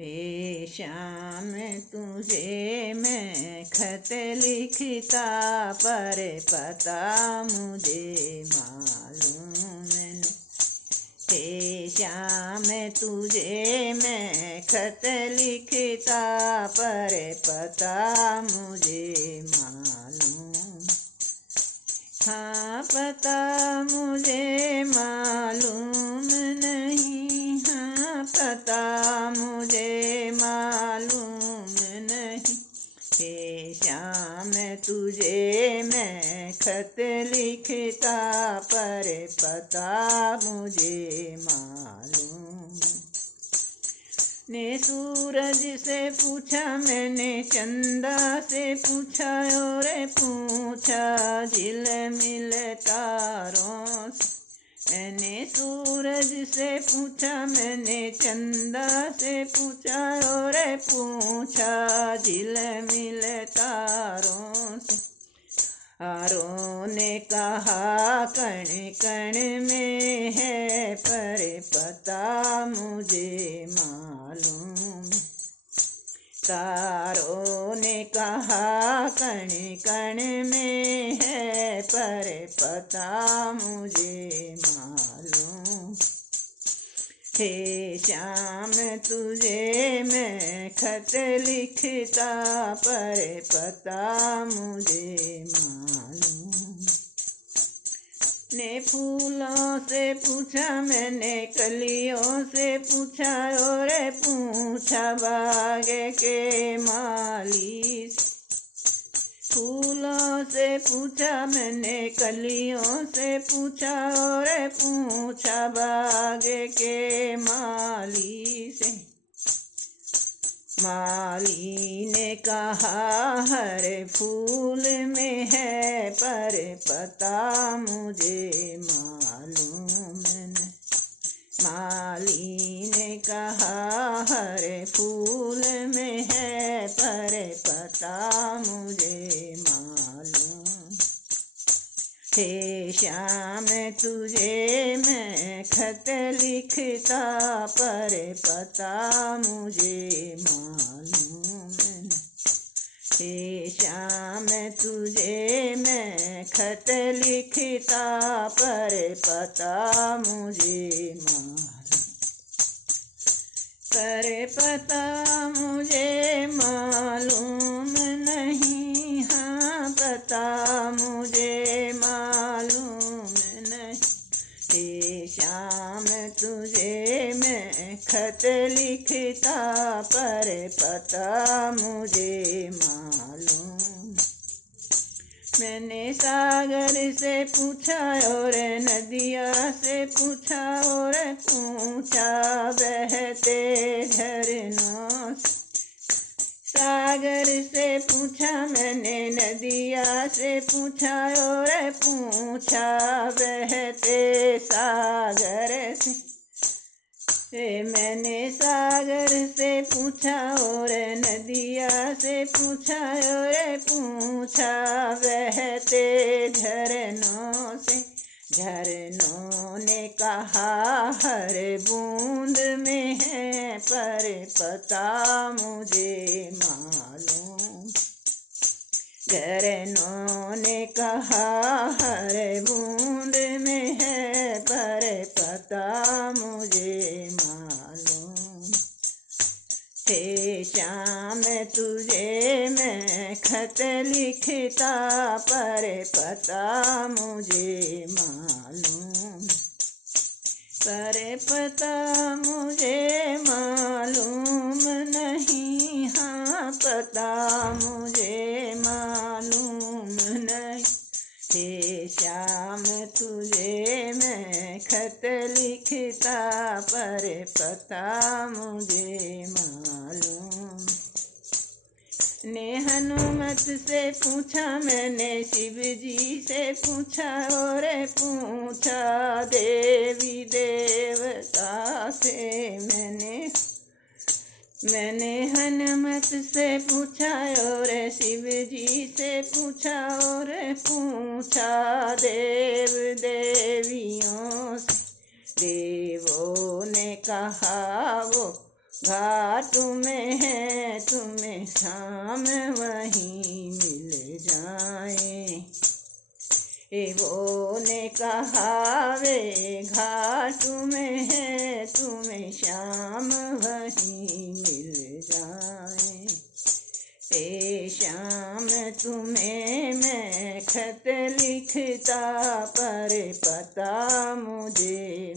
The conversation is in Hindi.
हे श्याम तुझे मैं खत लिखता पर पता मुझे मालूम नहीं। हे श्याम तुझे मैं खत लिखता पर पता मुझे मालूम। हाँ पता मुझे मालूम नहीं, हाँ पता मुझे मालूम नहीं। हे श्याम तुझे मैं खत लिखता पर पता मुझे मालूम। ने सूरज से पूछा मैंने, चंदा से पूछा और पूछा झिलमिल तारों से। मैंने सूरज से पूछा मैंने, चंदा से पूछा और पूछा झिलमिल तारों से। तारों ने कहा कण कण में है पर पता मुझे मालूम। तारों ने कहा कण कण में है पर पता मुझे मालूम। हे श्याम तुझे मैं खत लिखता पर पता मुझे मालूम। ने फूलों से पूछा मैंने, कलियों से पूछा और पूछा बाग के माली से। फूलों से पूछा मैंने, कलियों से पूछा और पूछा बाग के माली से। माली ने कहा हर फूल में है पर पता मुझे मालूम नहीं। माली ने कहा हर फूल में है पर पता मुझे मालूम। हे श्याम तुझे मैं खत लिखता पर पता मुझे मालूम नहीं। हे श्याम तुझे मैं खत लिखता पर पता मुझे मालूम। पर पता मुझे मालूम नहीं, हाँ पता मुझे मालूम नहीं। हे श्याम तुझे मैं खत लिखता पर पता मुझे मालूम। मैंने सागर से पूछा और नदिया से पूछा और पूछा बहते झरनों से। सागर से पूछा मैंने, नदिया से पूछा और पूछा बहते सागर से। मैंने सागर से पूछा और नदिया से पूछा और पूछा बहते झरनों से। झरनों ने कहा हर बूंद में है पर पता मुझे मालूम। झरनों ने कहा हर बूंद में है पर पता मुझे मालूम। हे श्याम तुझे मैं खत लिखता पर पता मुझे मालूम। पर पता मुझे मालूम नहीं, हाँ पता मुझे मालूम नहीं। हे श्याम तुझे मैं खत लिखता पर पता मुझे मालूम। ने हनुमत से पूछा मैंने, शिव जी से पूछा और पूछा देवी देवता से। मैंने हनुमत से पूछा और शिव जी से पूछा और पूछा देव देवियों से। देवों ने कहा वो घाट में है तुम्हें शाम वहीं मिल जाए। वो ने कहा वे घाट में है तुम्हें शाम वहीं मिल जाए। शाम तुम्हें मैं खत लिखता पर पता मुझे